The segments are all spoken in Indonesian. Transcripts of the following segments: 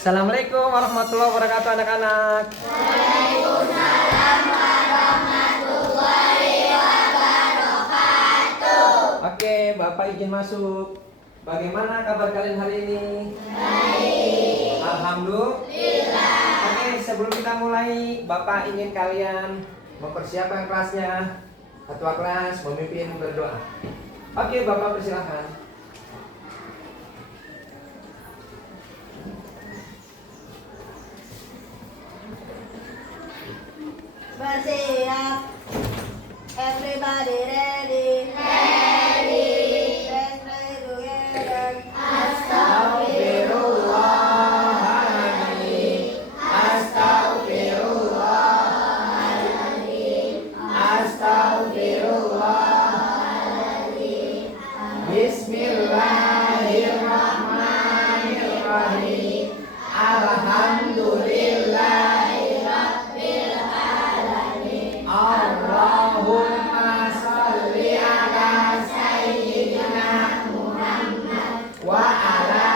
Assalamualaikum warahmatullahi wabarakatuh anak-anak. Waalaikumsalam warahmatullahi wabarakatuh. Oke, Bapak izin masuk. Bagaimana kabar kalian hari ini? Baik. Alhamdulillah. Oke, sebelum kita mulai, Bapak ingin kalian mempersiapkan kelasnya. Ketua kelas memimpin berdoa. Oke, Bapak persilahkan. Bersiap. Everybody ready? Ready. Let's pray together. Astagfirullahaladzim. Astagfirullahaladzim. Astagfirullahaladzim. Bismillahirrahmanirrahim. Alhamdulillahirabbil alamin. Allahumma sholli ala sayyidina Muhammad wa ala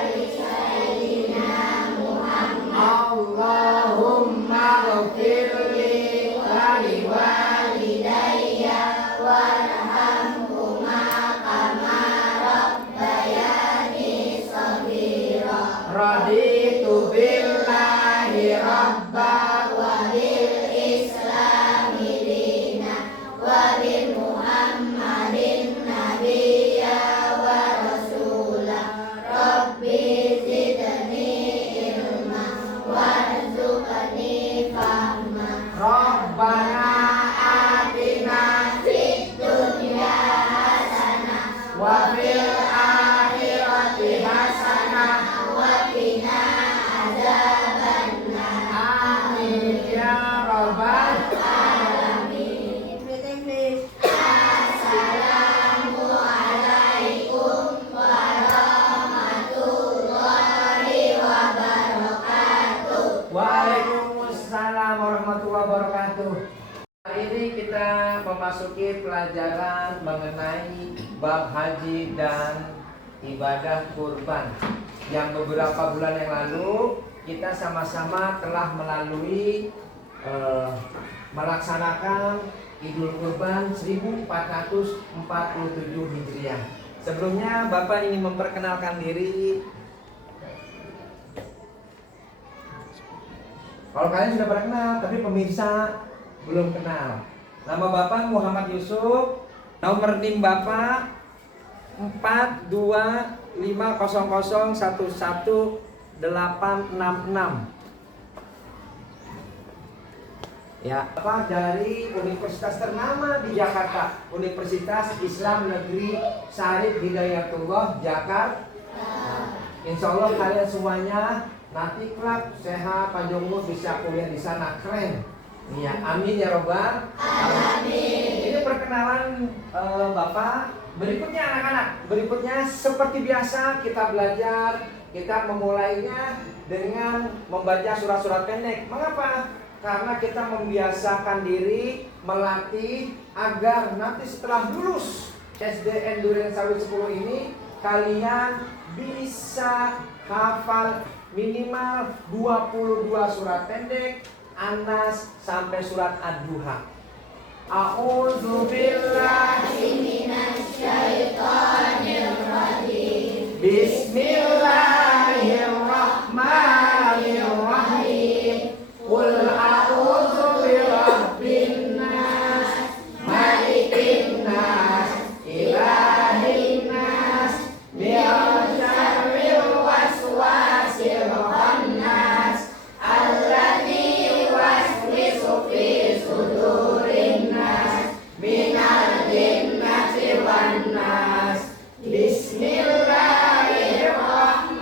ali sayyidina Muhammad. Allahumma ghfirli wa liwalidayya warhamhuma kama rabbayani shaghira. Raditu billahi rabba wa bil islami dina wa bi Muhammadin nabiyya wa rasula. Rabbi zidni ilma warzuqni fahma. Rabbana atina fid dunya hasanah wa fil akhirati hasanah wa qina adzabannar. Amin ya rabbal alamin. Everything please. Assalamualaikum warahmatullahi wabarakatuh. Waalaikumsalam warahmatullahi wabarakatuh. Hari ini kita memasuki pelajaran mengenai bab haji dan ibadah kurban. Yang beberapa bulan yang lalu kita sama-sama telah melalui melaksanakan Idul Kurban 1447 Hijriah. Sebelumnya Bapak ingin memperkenalkan diri. Kalau kalian sudah pernah kenal, tapi pemirsa belum kenal. Nama Bapak Muhammad Yusuf. Nomor NIM Bapak 42500111866. Ya, Bapak dari universitas ternama di Jakarta, Universitas Islam Negeri Syarif Hidayatullah Jakarta. Insya Allah kalian semuanya nanti kelak sehat, panjang umur, bisa kuliah di sana, keren. Ya, amin ya robbal alamin. Ini perkenalan Bapak. Berikutnya anak-anak, berikutnya seperti biasa kita belajar, kita memulainya dengan membaca surat-surat pendek. Mengapa? Karena kita membiasakan diri melatih agar nanti setelah lulus SDN Durian Sawit 10 ini kalian bisa hafal minimal 22 surat pendek, Anas sampai surat Ad-Duha. A'udzu billahi minasyaitonir rajim. Bismillahirrahmanirrahim. Qul a'udzu birabbin nas, malikin nas, ilahin nas, min syarril waswasil khannas, alladzi yuwaswisu fi sudurin nas, minal jinnati wan nas. Bismillahirrahmanirrahim.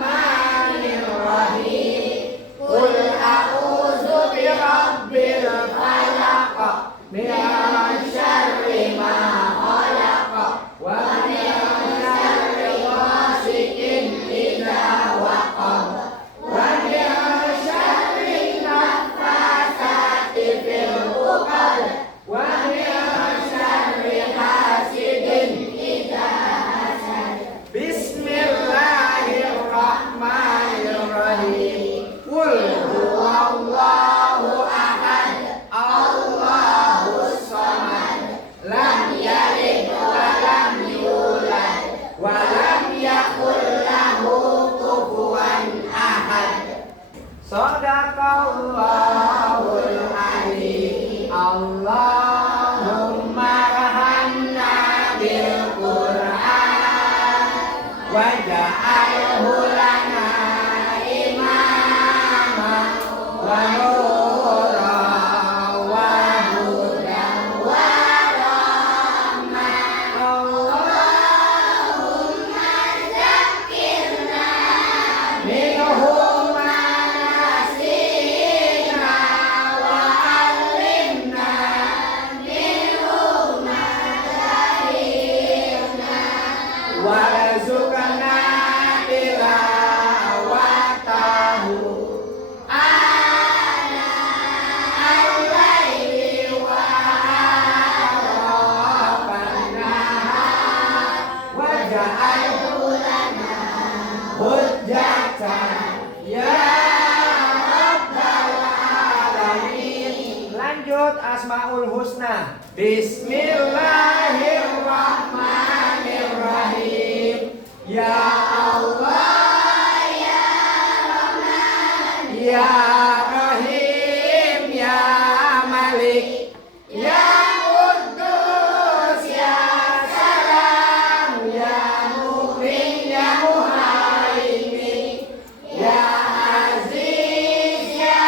Shadaqallahul adzim. Allahumma rahamna bil Qur'an waj'alhu lana imaman wa nuran wa hudan wa rahmah. Allahumma zakkirna minhu warzuqna tilawatahu ana al-laili wa atrafan nahar waj'alhu lana hujjatan ya rabbal alamin. Lanjut Asmaul Husna. Bismillahirrahmanirrahim. Ya Allah, ya Rahman, ya Rahim, ya Malik, ya Quddus, ya Salam, ya Mu'min, ya Muhaimin, ya Aziz, ya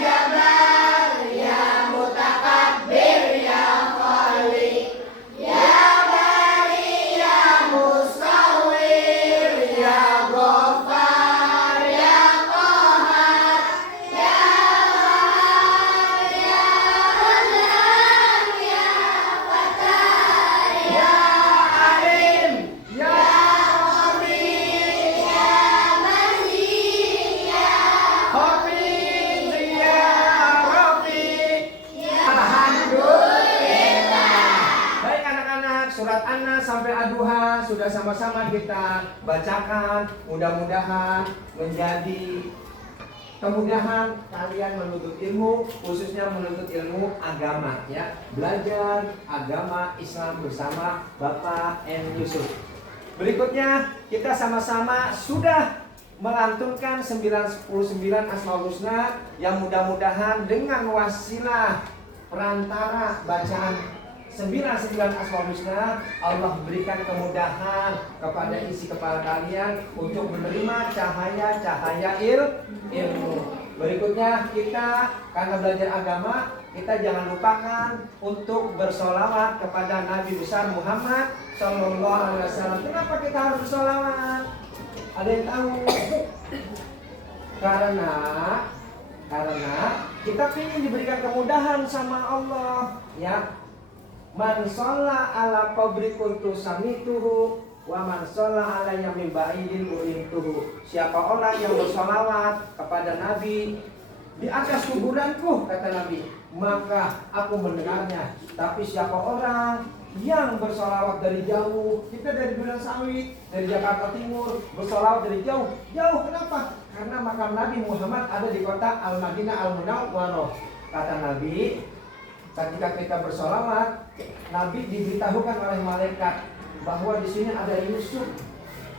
Jabbar, ya Mutakabbir, ya Khaliq, ya Bari, ya Musawwir, ya Ghaffar, ya Qahhar, ya Wahhab, ya Razak, ya Fattar, ya Alim, ya Khabir, ya Majid, ya Hafiz, ya Rafiq, ya Alhamdulillah. Baik anak-anak, surat An-Nas sampai Ad-Duha sudah sama-sama kita bacakan. Mudah-mudahan menjadi kemudahan kalian menuntut ilmu, khususnya menuntut ilmu agama ya. Belajar agama Islam bersama Bapak N. Yusuf. Berikutnya kita sama-sama sudah melantunkan 99 Asmaul Husna yang mudah-mudahan dengan wasilah perantara bacaan 99 Asmaul Husna Allah berikan kemudahan kepada isi kepala kalian untuk menerima cahaya-cahaya ilmu. Berikutnya kita karena belajar agama, kita jangan lupakan untuk bersolawat kepada Nabi besar Muhammad Sallallahu Alaihi Wasallam. Kenapa kita harus bersolawat? Ada yang tahu? Karena kita ingin diberikan kemudahan sama Allah ya. Man shalla ala qabri kuntu samituhu wa man shalla alayya min ba'idin ulimtuhu. Siapa orang yang bersolawat kepada Nabi di atas kuburanku, kata Nabi, maka aku mendengarnya. Tapi siapa orang yang bersolawat dari jauh, kita dari Duren Sawit, dari Jakarta Timur, bersolawat dari jauh. Jauh kenapa? Karena makam Nabi Muhammad ada di kota Al-Madinah Al-Munawwarah. Kata Nabi, ketika kita bersolawat, Nabi diberitahukan oleh malaikat bahwa di sini ada Yusuf.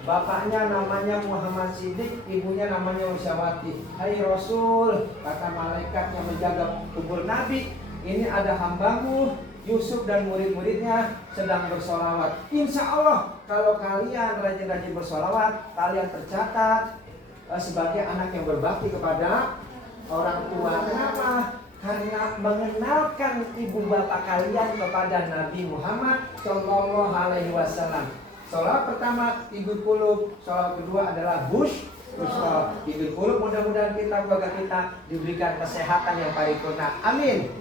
Bapaknya namanya Muhammad Siddiq, ibunya namanya Usyawati. Hai Rasul, kata malaikat yang menjaga kubur Nabi, ini ada hambamu Yusuf dan murid-muridnya sedang bersolawat. Insya Allah kalau kalian rajin-rajin bersolawat, kalian tercatat sebagai anak yang berbakti kepada orang tua. Kenapa? Karena mengenalkan ibu bapak kalian kepada Nabi Muhammad Sallallahu Alaihi Wasallam. Salawat pertama Ibul Qulub, salawat kedua adalah Ibul Qulub. Mudah-mudahan keluarga kita diberikan kesehatan yang paripurna. Amin.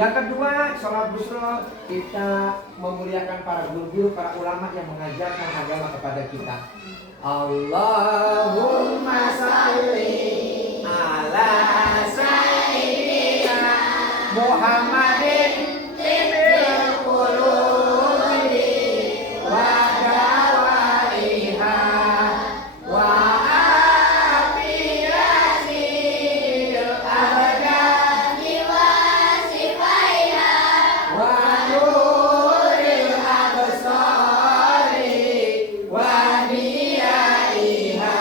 Yang kedua, salawat Busro, kita memuliakan para guru-guru, para ulama yang mengajarkan agama kepada kita. Allahumma salli ala sayyidina Muhammadin tibil qulubi wa dawaiha wa afiyasil abadani wa sifaiha wa nuril absari wa niyaiha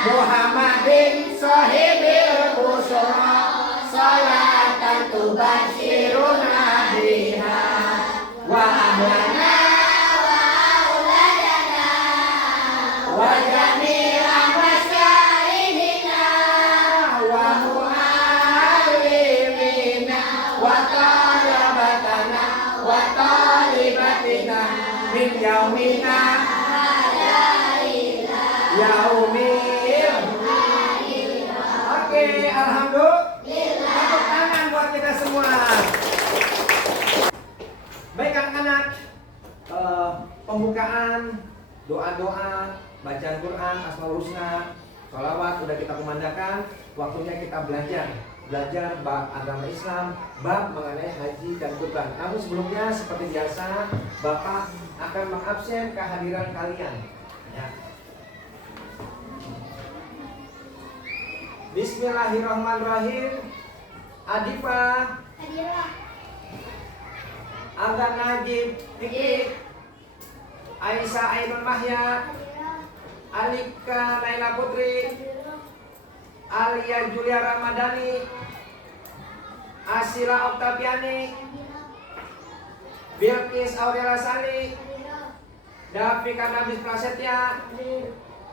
Muhammadin sahibil busra salatan tubashiruna biha wa ahlana wa jami'a masyayihina wa mu'allimina wa talabatana wa talibatina min yaumina yaumil. Oke, alhamdulillah. Tepuk tangan buat kita semua. Baik anak-anak, pembukaan doa-doa, bacaan Quran, Asmaul Husna, sholawat udah kita kumandangkan. Waktunya kita belajar bab agama Islam, bab mengenai haji dan kurban. Namun sebelumnya seperti biasa, Bapak akan mengabsen kehadiran kalian. Ya. Bismillahirrahmanirrahim. Adifa, Aga Najib, Fikri, Aisyah Ainun Mahya, Alika Laila Putri, Alia Julia Ramadhani, Asila Oktaviani, Bilqis Aurela Sali, Dafika Nabis Prasetya,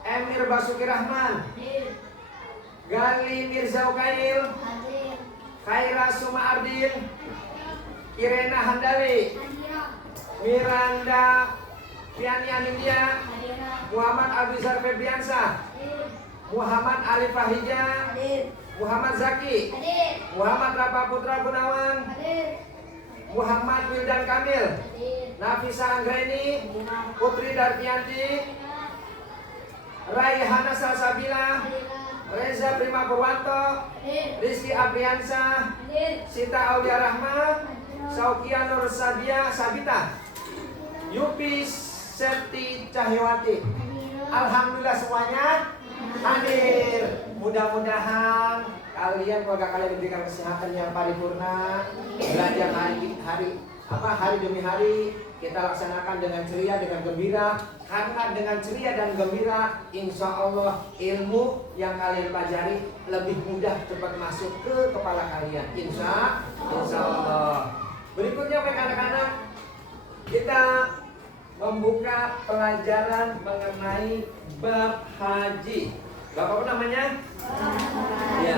Emir Basuki Rahman, Gali Mirza Ukail, Khaira Suma Ardin, Kirena Handali, Miranda Piani Anindya, Muhammad Abizar Febriansa, Muhammad Ali Fahija, Muhammad Zaki, Muhammad Rapa Putra Gunawan, Muhammad Wildan Kamil, Nafisa Anggraini, Putri Darpianti, Raihana Salsabila, Reza Prima Purwanto, Rizky Apriansa, Sita Aulia Rahma, Saukia Nur Sabita, Yupi Serti Cahyawati. Alhamdulillah semuanya hadir. Mudah-mudahan kalian, keluarga kalian diberikan kesehatan yang paripurna, belajar hari demi hari kita laksanakan dengan ceria, dengan gembira. Karena dengan ceria dan gembira, insya Allah ilmu yang kalian pelajari lebih mudah cepat masuk ke kepala kalian. Insya Allah. Berikutnya anak-anak, kita membuka pelajaran mengenai bab haji. Bab apa namanya? Ya,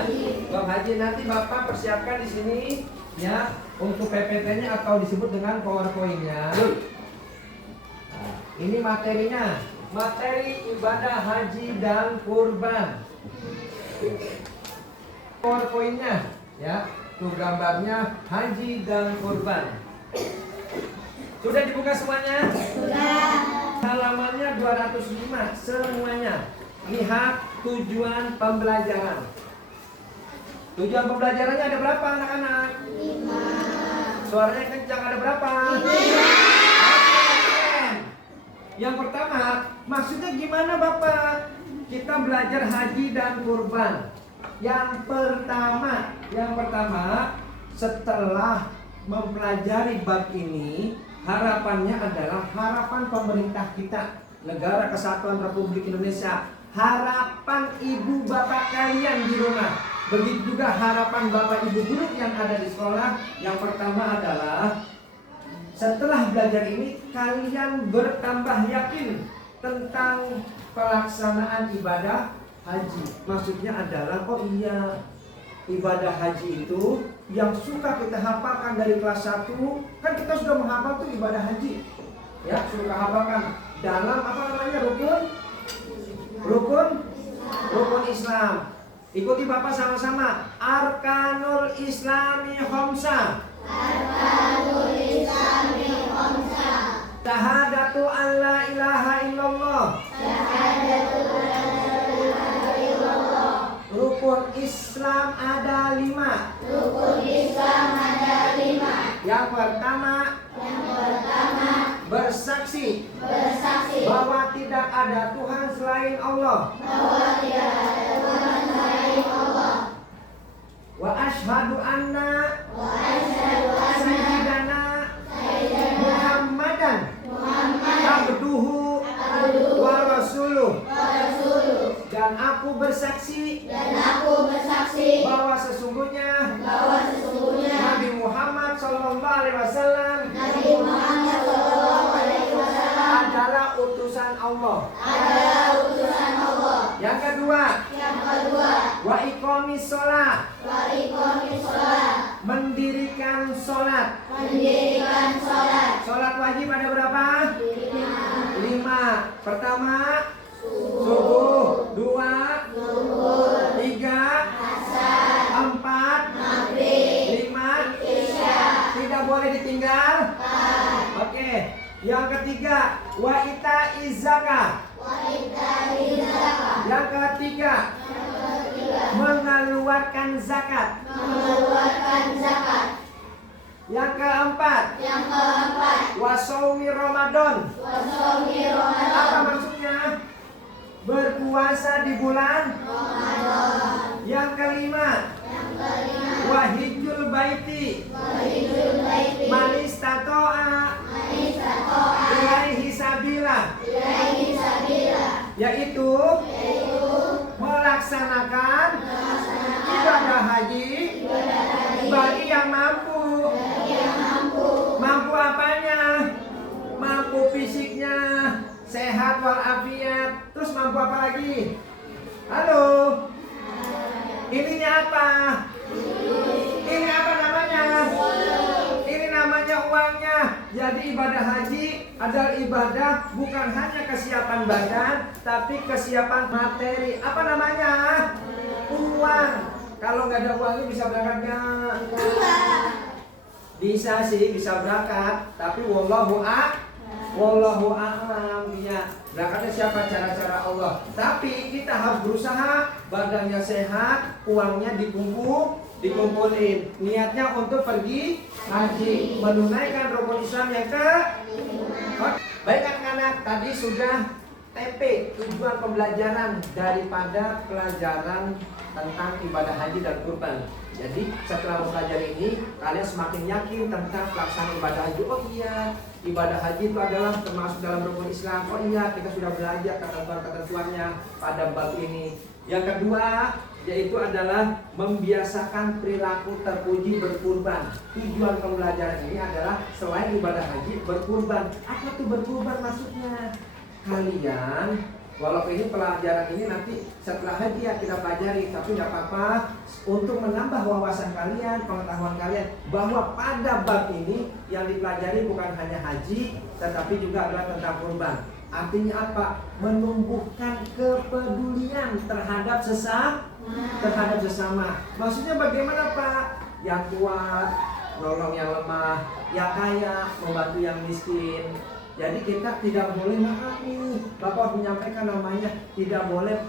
bab haji. Nanti Bapak persiapkan di sini ya untuk PPT-nya atau disebut dengan PowerPoint-nya. Nah, ini materinya, materi ibadah haji dan kurban. PowerPoint-nya ya, tuh gambarnya haji dan kurban. Sudah dibuka semuanya? Sudah. Halamannya 205 semuanya. Lihat tujuan pembelajaran. Tujuan pembelajarannya ada berapa anak-anak? 5. Suaranya kencang, ada berapa? 5. Yang pertama, maksudnya gimana Bapak? Kita belajar haji dan kurban. Yang pertama, setelah mempelajari bab ini, harapannya adalah harapan pemerintah kita, Negara Kesatuan Republik Indonesia, harapan ibu bapak kalian di rumah, begitu juga harapan bapak ibu guru yang ada di sekolah. Yang pertama adalah setelah belajar ini kalian bertambah yakin tentang pelaksanaan ibadah haji. Maksudnya adalah, oh iya, ibadah haji itu yang suka kita hafalkan dari kelas 1, kan kita sudah menghafal tuh ibadah haji. Ya, suka hafalkan dalam apa namanya? Rukun Islam. Ikuti Bapak sama-sama. Arkanul Islami Khamsah. Syahadatu an la ilaha illallah. Rukun Islam ada 5. Yang pertama, bersaksi bahwa tidak ada Tuhan selain Allah. Wa asyhadu anna sayyidana Muhammadan abduhu wa rasuluh. Dan aku bersaksi bahwa sesungguhnya Nabi Muhammad SAW adalah utusan Allah. Yang kedua, wa iqamis sholat, mendirikan sholat. Sholat wajib ada berapa? 5. Pertama, subuh. 2, 3, 4, 5, tidak boleh ditinggal. Oke. Yang ketiga, wa itaiz zakat. Yang ketiga, mengeluarkan zakat. Yang keempat, wa shaumi Ramadan. Apa maksudnya? Berpuasa di bulan Ramadan. Yang kelima, wa hijjul baiti. Man istata'a ilaihi sabila. Yaitu melaksanakan ibadah haji bagi yang mampu. Mampu apanya? Mampu fisiknya, sehat walafiat. Terus mampu apa lagi? Halo? Ininya apa? Ini apa namanya? Ini namanya uangnya. Jadi ibadah haji adalah ibadah bukan hanya kesiapan badan, tapi kesiapan materi. Apa namanya? Uang. Kalau nggak ada uangnya bisa berangkat nggak? Bisa sih, bisa berangkat. Tapi wallahu a'lam. Ya, berangkatnya siapa? Cara-cara Allah. Tapi kita harus berusaha badannya sehat, uangnya dikumpulin. Niatnya untuk pergi haji, menunaikan rukun Islam yang ke. Baik anak-anak, tadi sudah TP, tujuan pembelajaran daripada pelajaran tentang ibadah haji dan kurban. Jadi setelah mempelajari ini, kalian semakin yakin tentang pelaksanaan ibadah haji. Oh iya, ibadah haji itu adalah termasuk dalam rukun Islam. Oh iya, kita sudah belajar ketentuan-ketentuannya pada bab ini. Yang kedua, yaitu adalah membiasakan perilaku terpuji berkurban. Tujuan pembelajaran ini adalah selain ibadah haji, berkurban. Apa tuh berkurban maksudnya? Kalian, walaupun ini pelajaran ini nanti setelah haji ya kita pelajari, tapi nggak apa-apa untuk menambah wawasan kalian, pengetahuan kalian bahwa pada bab ini yang dipelajari bukan hanya haji, tetapi juga adalah tentang kurban. Artinya apa? Menumbuhkan kepedulian terhadap sesama. Maksudnya bagaimana Pak? Yang kuat, nolong yang lemah, yang kaya, membantu yang miskin. Jadi kita tidak boleh, maaf nih, Bapak menyampaikan namanya, tidak boleh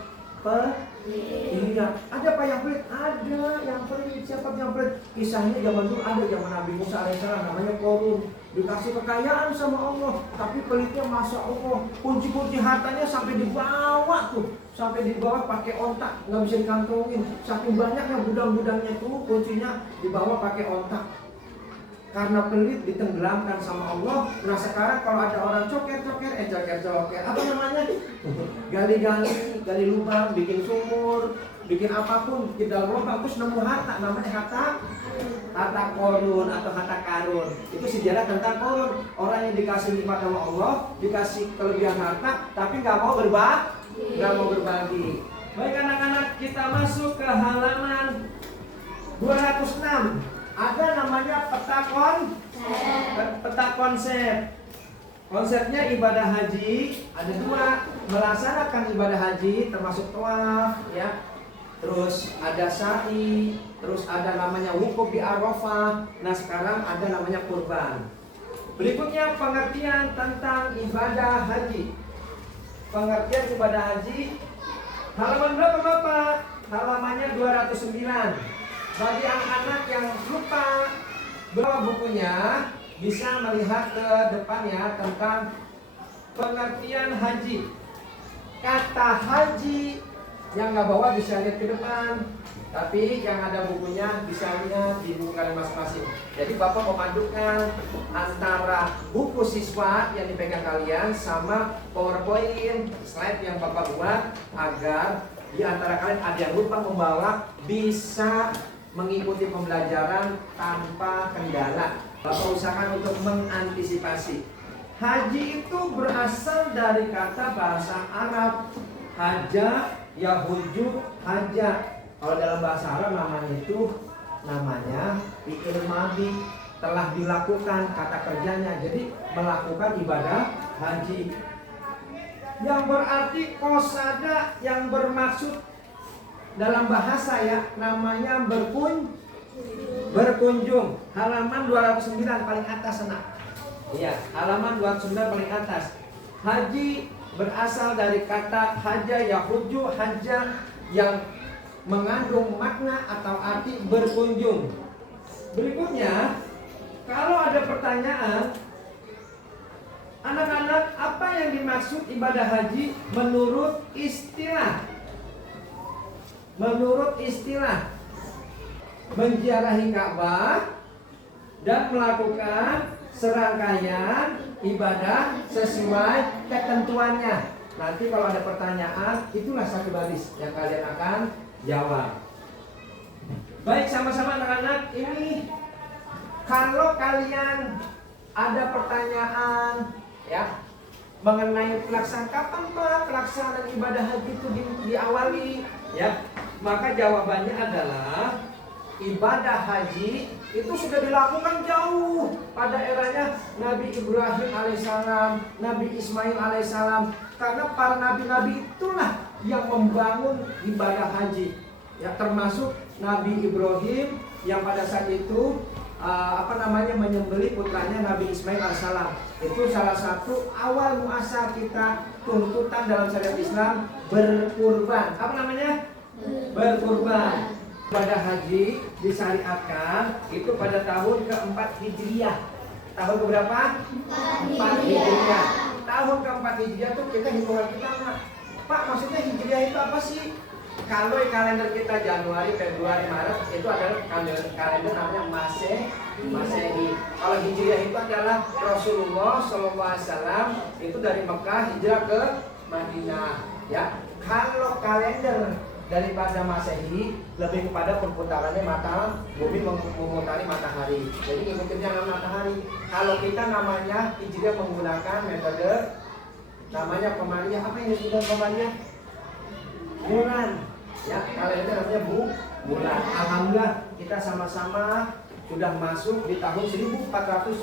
iya, ada Pak yang pelit? Ada yang pelit. Siapa yang pelit? Kisahnya zaman dulu ada, zaman Nabi Musa alaihissalam, namanya Korun. Dikasih kekayaan sama Allah, tapi pelitnya Masya Allah, kunci-kunci hartanya sampai dibawa tuh, sampai dibawa pakai ontak, nggak bisa dikantongin. Saking banyaknya gudang-gudangnya tuh, kuncinya dibawa pakai ontak. Karena pelit ditenggelamkan sama Allah. Nah sekarang kalau ada orang coker, apa namanya? Gali lubang, bikin sumur, bikin apapun di dalam lubang, terus nemu harta, namanya harta korun atau harta karun. Itu sejarah tentang korun. Orang yang dikasih nikmat sama Allah, dikasih kelebihan harta, tapi nggak mau berbagi. Baik anak-anak, kita masuk ke halaman 206. Ada namanya peta konsep. Konsepnya ibadah haji ada dua, melaksanakan ibadah haji termasuk tawaf, ya. Terus ada sa'i, terus ada namanya wukuf di Arafah. Nah sekarang ada namanya kurban. Berikutnya pengertian tentang ibadah haji. Pengertian ibadah haji halaman berapa Bapak? Halamannya 209. Bagi anak-anak yang lupa bawa bukunya, bisa melihat ke depannya tentang pengertian haji. Kata haji yang nggak bawa bisa lihat ke depan, tapi yang ada bukunya bisa lihat di buku kalian masing-masing. Jadi Bapak memadukan antara buku siswa yang dipegang kalian sama PowerPoint slide yang Bapak buat agar di antara kalian ada yang lupa membawa, bisa mengikuti pembelajaran tanpa kendala. Bapak usahakan untuk mengantisipasi. Haji itu berasal dari kata bahasa Arab haja, yahuju, haja. Kalau dalam bahasa Arab namanya fi'il madhi, telah dilakukan, kata kerjanya. Jadi melakukan ibadah haji, yang berarti qasada, yang bermaksud dalam bahasa ya, namanya berkunjung. Halaman 209 paling atas sana. Iya, halaman 209 paling atas. Haji berasal dari kata haja, yahuju, haja, yang mengandung makna atau arti berkunjung. Berikutnya, kalau ada pertanyaan, anak-anak, apa yang dimaksud ibadah haji menurut istilah? Menurut istilah, menziarahi Ka'bah dan melakukan serangkaian ibadah sesuai ketentuannya. Nanti kalau ada pertanyaan, itulah satu baris yang kalian akan jawab. Baik, sama-sama anak-anak, ini kalau kalian ada pertanyaan ya mengenai pelaksanaan, kapan Pak pelaksanaan ibadah haji itu diawali ya, maka jawabannya adalah ibadah haji itu sudah dilakukan jauh pada eranya Nabi Ibrahim alaihissalam, Nabi Ismail alaihissalam, karena para nabi-nabi itulah yang membangun ibadah haji ya, termasuk Nabi Ibrahim yang pada saat itu menyembelih putranya Nabi Ismail alaihissalam. Itu salah satu awal muasal kita tuntutan dalam syariat Islam, berkurban. Apa namanya? Berkurban. Ibadah haji disyariatkan itu pada tahun keempat Hijriah. Tahun keberapa? 4 Hijriah. Tahun keempat Hijriah itu kita hitungan kita, Pak, maksudnya Hijriah itu apa sih? Kalau kalender kita Januari, Februari, Maret itu adalah kalender namanya Masehi. Kalau Hijriah itu adalah Rasulullah SAW itu dari Mekah hijrah ke Madinah. Ya, kalau kalender daripada Masehi lebih kepada perputarannya bumi memutari matahari. Jadi ngikutinnya nama matahari. Kalau kita namanya Hijriah menggunakan metode namanya Qamariyah. Apa yang disebut Qamariyah? Bulan. Ya, kalender namanya bulan. Alhamdulillah kita sama-sama sudah masuk di tahun 1447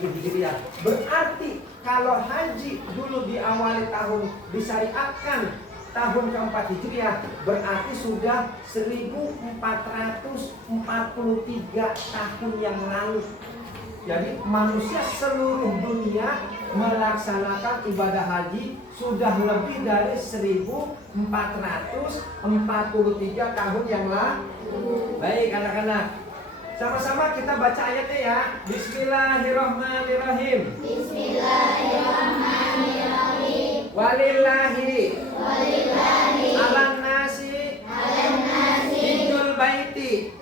Hijriah. Berarti kalau haji dulu diawali tahun disyariatkan tahun keempat Hijriah, berarti sudah 1443 tahun yang lalu. Jadi manusia seluruh dunia melaksanakan ibadah haji sudah lebih dari 1443 tahun yang lalu. Baik anak-anak, sama-sama kita baca ayatnya ya. Bismillahirrahmanirrahim. Bismillahirrahmanirrahim. Walillahi alan nasi bidul baiti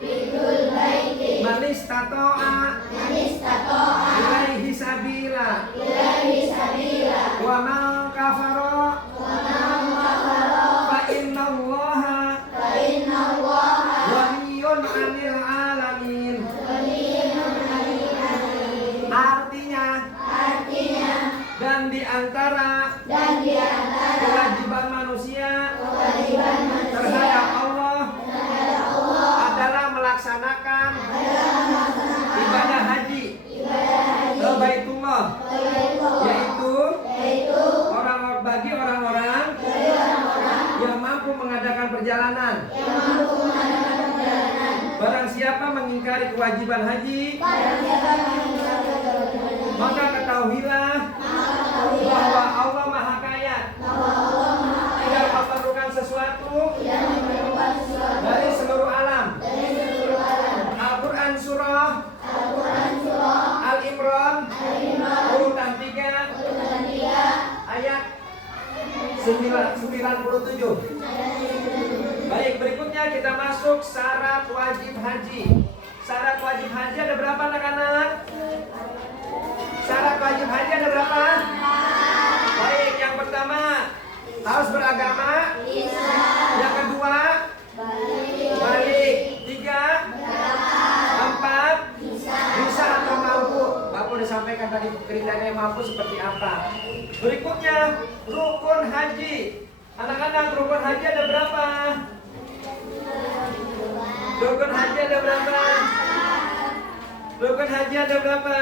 man istata'a ilaihi sabila wa man kafara fa innallaha ghaniyun 'anil 'alamin. Artinya dan di antara kewajiban manusia terhadap Allah adalah melaksanakan ibadah haji ke Baitullah, yaitu bagi orang-orang yang mampu mengadakan perjalanan. Barang siapa mengingkari kewajiban haji, maka ketahuilah bahwa Allah Maha Kaya, tidak memerlukan sesuatu dari seluruh alam. Al-Quran surah Al-Imran urutan 3 ayat 97. Baik, berikutnya kita masuk syarat wajib haji. Syarat wajib haji ada berapa anak-anak? Syarat wajib haji ada berapa? Baik, yang pertama harus beragama. Yang kedua mampu seperti apa. Berikutnya, rukun haji. Anak-anak, rukun haji ada berapa? Rukun haji ada berapa? Rukun haji ada berapa?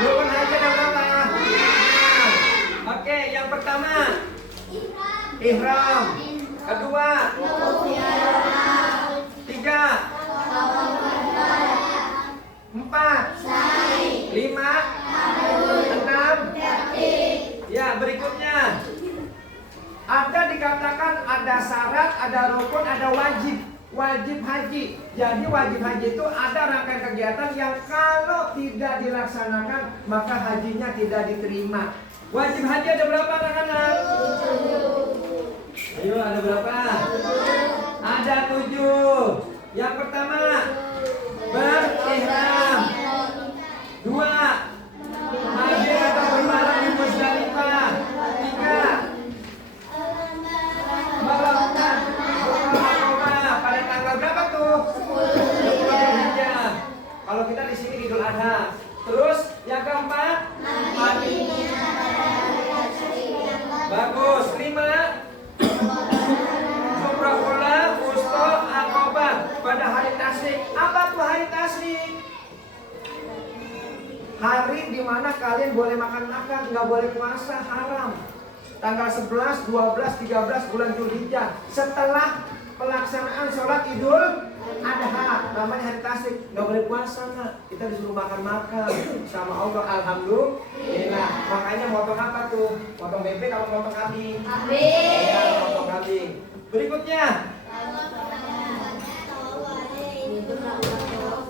Rukun haji ada berapa? Oke, yang pertama ihram. Kedua, tiga, empat, lima, enam. Ya, berikutnya ada dikatakan ada syarat, ada rukun, ada wajib. Wajib haji. Jadi wajib haji itu ada rangkaian kegiatan yang kalau tidak dilaksanakan maka hajinya tidak diterima. Wajib haji ada berapa anak-anak? Ayo, ada berapa? Ada 7. Yang pertama, berihram. 2, haji atau bermalam di Musdalifah. 3, melakukan Aqabah pada tanggal berapa tuh? 10 Dzulhijjah. Kalau kita di sini Idul Adha. Terus yang keempat, bagus. 5, Jumrah Ula Wusta Aqabah pada hari tasyrik. Apa tuh hari tasyrik? Hari dimana kalian boleh makan-makan, nggak boleh puasa, haram. Tanggal 11, 12, 13 bulan Dzulhijjah. Setelah pelaksanaan sholat Idul Adha, namanya hari tasyrik, nggak boleh puasa, nak. Kita disuruh makan-makan sama Allah. Alhamdulillah. Makanya motong apa tuh? Motong bebek kalau motong kambing? Ya, motong kambing. Berikutnya,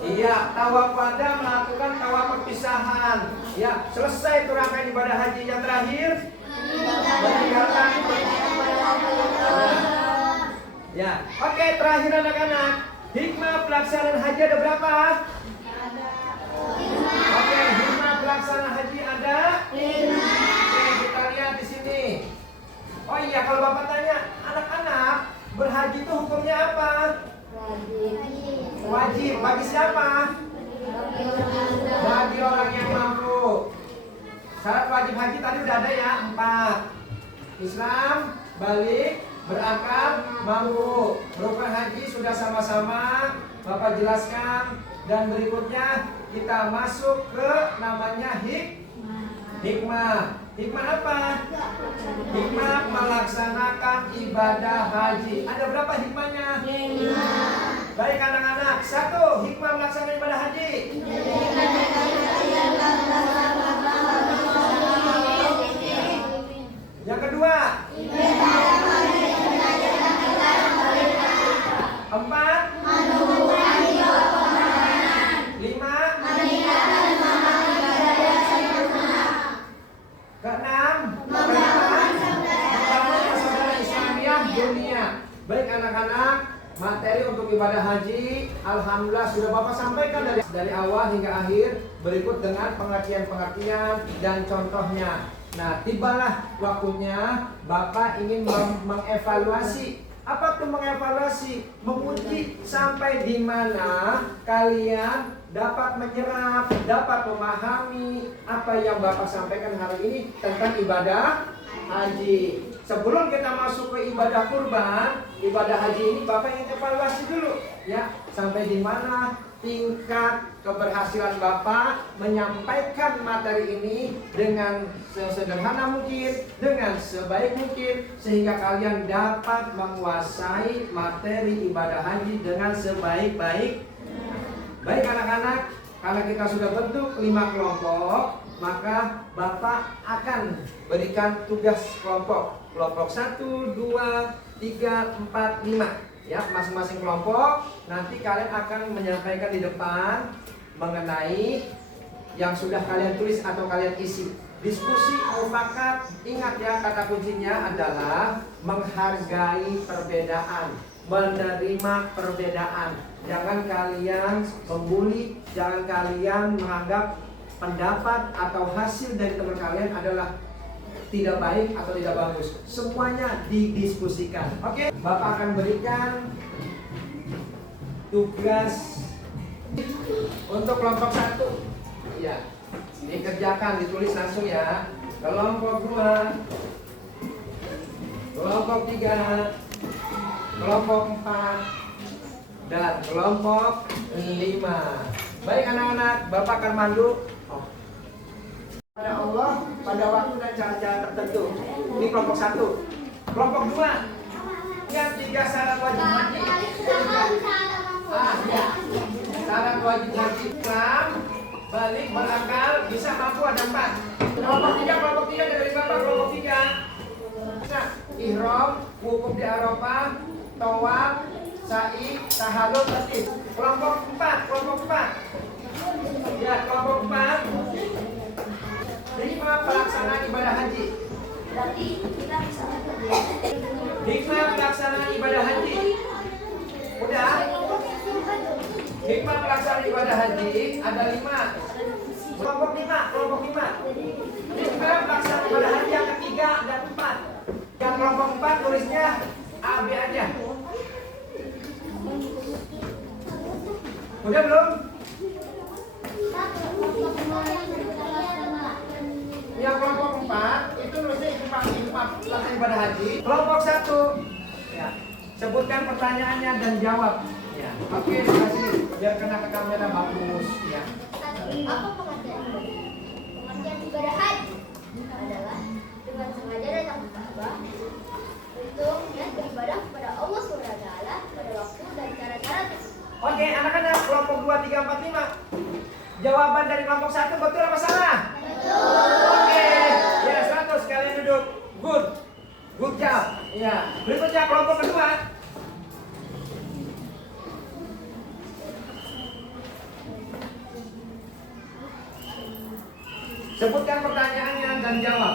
iya, tawaf wada, melakukan tawaf perpisahan. Ya, selesai itu rangkaian ibadah haji. Yang terakhir, meninggalkan. Ya, oke, terakhir anak-anak. Hikmah pelaksanaan haji ada berapa? Oke, hikmah pelaksanaan haji ada 5. Oke, kita lihat di sini. Oh iya, kalau Bapak tanya, anak-anak, berhaji itu hukumnya apa? Wajib. Bagi siapa? Bagi orang yang mampu. Syarat wajib haji tadi udah ada ya, 4. Islam, balik, berangkat, mampu. Rukun haji sudah sama-sama Bapak jelaskan. Dan berikutnya kita masuk ke namanya hikmah. Hikmah apa? Hikmah melaksanakan ibadah haji. Ada berapa hikmahnya? 5. Baik anak-anak. 1, hikmah melaksanakan ibadah haji. Yang kedua, 4, 5, keenam, persaudaraan Islamiyah dunia. Baik anak-anak, materi untuk ibadah haji alhamdulillah sudah Bapak sampaikan dari awal hingga akhir, berikut dengan pengertian-pengertian dan contohnya. Nah, tibalah waktunya Bapak ingin mengevaluasi. Apa tuh mengevaluasi? Menguji sampai di mana kalian dapat menyerap, dapat memahami apa yang Bapak sampaikan hari ini tentang ibadah haji. Sebelum kita masuk ke ibadah kurban, ibadah haji ini Bapak ingin evaluasi dulu ya, sampai di mana tingkat keberhasilan Bapak menyampaikan materi ini dengan sesederhana mungkin, dengan sebaik mungkin, sehingga kalian dapat menguasai materi ibadah haji dengan sebaik-baik. Baik anak-anak, karena kita sudah bentuk 5 kelompok, maka Bapak akan berikan tugas kelompok. Kelompok 1, 2, 3, 4, 5. Ya, masing-masing kelompok nanti kalian akan menyampaikan di depan mengenai yang sudah kalian tulis atau kalian isi. Diskusi mufakat, ingat ya, kata kuncinya adalah menghargai perbedaan, menerima perbedaan. Jangan kalian membuli, jangan kalian menganggap pendapat atau hasil dari teman kalian adalah tidak baik atau tidak bagus. Semuanya didiskusikan. Oke, Bapak akan berikan tugas Untuk kelompok 1, ya, dikerjakan, ditulis langsung ya. Kelompok 2, kelompok 3, kelompok 4, dan kelompok 5. Baik anak-anak, Bapak akan mandu pada Allah pada waktu dan cara-cara tertentu. Ini kelompok 1. Kelompok 2, yang 3 syarat wajib haji. Ya. Syarat wajib haji Islam, balik, berakal, bisa mampu ada 4. Kelompok 3 dari Bapak, kelompok 3. Nah, ihram, wukuf di Arafah, tawaf, sa'i, tahallul, tertib. Kelompok 4. Ya, kelompok 4. Hikmah pelaksanaan ibadah haji. Berarti kita bisa Hikmah pelaksanaan ibadah haji. Udah? Hikmah pelaksanaan ibadah haji ada 5. Kelompok 5. Hikmah pelaksanaan ibadah haji yang ketiga dan 4. Yang kelompok 4 tulisnya A, B aja. Udah belum? Yang kelompok 4 itu nulisnya hikmah pelaksanaan ibadah haji. Kelompok 1, ya, sebutkan pertanyaannya dan jawab. Ya, oke, terima kasih. Biar kena ke kamera bagus. Ya. Apa pengertian ibadah? Pengertian ibadah haji adalah dengan sengaja datang ke Ka'bah untuk niat beribadah kepada Allah SWT pada waktu dan cara-cara tersebut. Oke, anak-anak kelompok 2, 3, 4, 5. Jawaban dari kelompok 1 betul apa salah? Betul. Oke. Ya, 100 kalian duduk. Good. Good job. Ya. Berikutnya kelompok kedua. Sebutkan pertanyaannya dan jawab.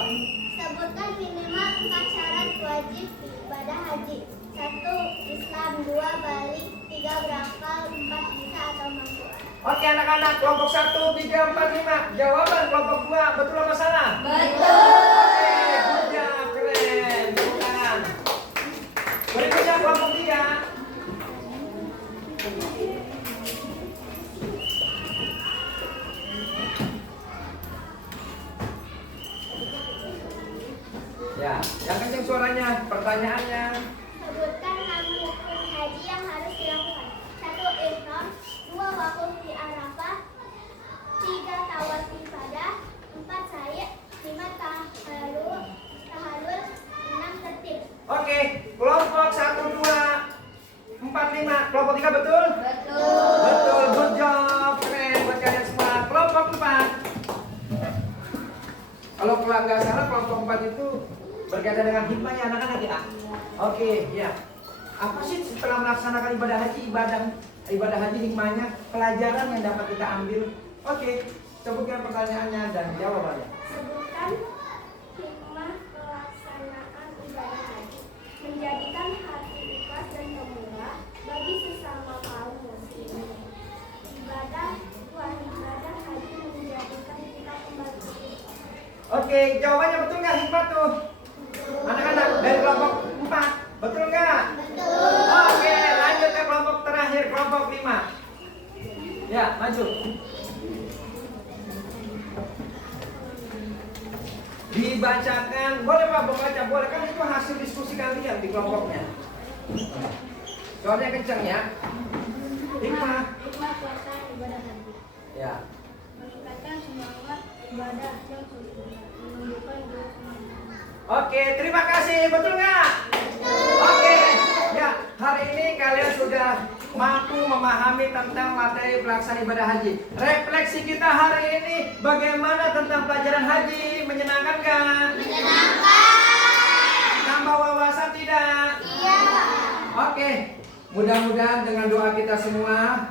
Sebutkan minimal 4 syarat wajib ibadah haji. 1. Islam, 2. Balik, 3. Berakal, 4. Bisa atau mampu. Oke anak-anak, kelompok 1, 3, 4, 5. Jawaban kelompok 2 betul apa salah? Betul. Oke, good job, keren. Bukan. Berikutnya kelompok 3. Ya, yang kenceng suaranya, pertanyaannya. Sebutkan 6 rukun haji yang harus dilakukan. 1. Ihram, 2. Wakuf di Arafah, 3. Tawaf ibadah, 4. Sa'i, 5. Tahallul, 6. Tertib. Oke, kelompok 1, 2, 4, 5. Kelompok 3 betul? Betul. Betul, good job. Keren buat kalian semua. Kelompok 4. Kalau nggak salah kelompok 4 itu berkaitan dengan hikmahnya anak-anak ya. Oke, ya. Apa sih setelah melaksanakan ibadah haji, ibadah haji hikmahnya, pelajaran yang dapat kita ambil? Oke, sebutkan pertanyaannya dan jawabannya. Sebutkan hikmah pelaksanaan ibadah haji. Menjadikan hati ikhlas dan pemurah bagi sesama kaum muslimin. Ibadah haji menjadikan kita kembali ke Allah. Oke, jawabannya betul nggak hikmah tuh? Anak-anak dari kelompok 4, betul nggak? Betul. Oke, lanjut ke kelompok terakhir, kelompok 5. Ya, maju. Dibacakan, boleh Pak membaca, boleh kan itu hasil diskusi kalian di kelompoknya. Soalnya kenceng ya. Hikmah. Hikmah pelaksanaan ibadah haji. Ya. Meningkatkan semangat ibadah yang sempurna. Menunjukkan doa kemampuan. Oke, terima kasih. Betul nggak? Oke. Ya, hari ini kalian sudah mampu memahami tentang materi pelaksanaan ibadah haji. Refleksi kita hari ini bagaimana tentang pelajaran haji? Menyenangkan nggak? Menyenangkan. Tambah wawasan tidak? Iya. Oke. Mudah-mudahan dengan doa kita semua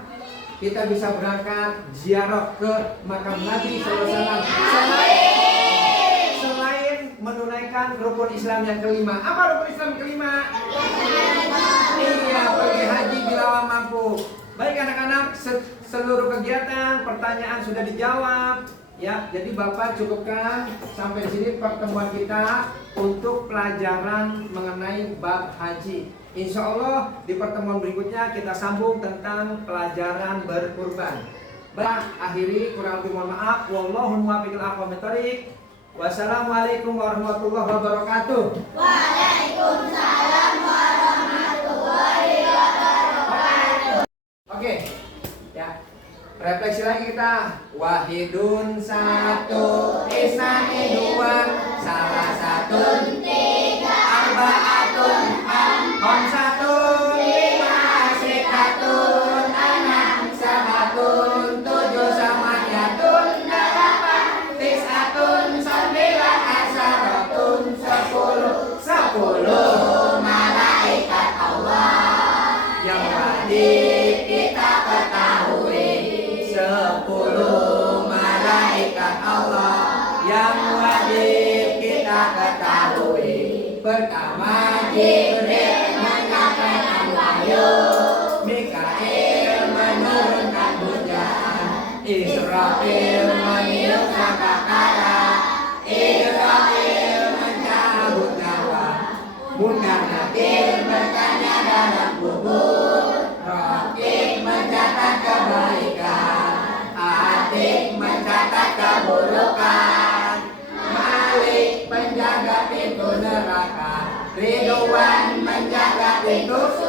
kita bisa berangkat ziarah ke makam Nabi SAW. Selain menunaikan rukun Islam yang kelima. Apa rukun Islam yang kelima? Iya, pergi haji bila mampu. Baik anak-anak, seluruh kegiatan, pertanyaan sudah dijawab. Ya, jadi Bapak cukupkan sampai di sini pertemuan kita untuk pelajaran mengenai bab haji. Insya Allah di pertemuan berikutnya kita sambung tentang pelajaran berkurban. Baik, akhiri kurang lebih mohon maaf. Wallahu muwaffiq ila aqwamit thoriq. Wassalamualaikum warahmatullahi wabarakatuh. Waalaikumsalam warahmatullahi wabarakatuh. Oke, ya. Refleksi lagi kita. Wahidun satu, isnani dua, salah satun tiga, arbaatun khamsatun lima, sitatun enam, sabatun tujuh, samaniyatun delapan, tisatun sembilan, asaratun sepuluh malaikat Allah yang wajib kita ketahui. 10 malaikat Allah yang wajib kita ketahui. Pertama, Jibril menyampaikan wahyu, Mikail menurunkan hujan, Israfil meniup sangkakala, Israfil mencabut nyawa, Munkar Nakir bertanya dalam kubur, Raqib mencatat kebaikan, Atik mencatat keburukan, Malik penjaga pintu neraka, Ridwan menjaga pintu surga.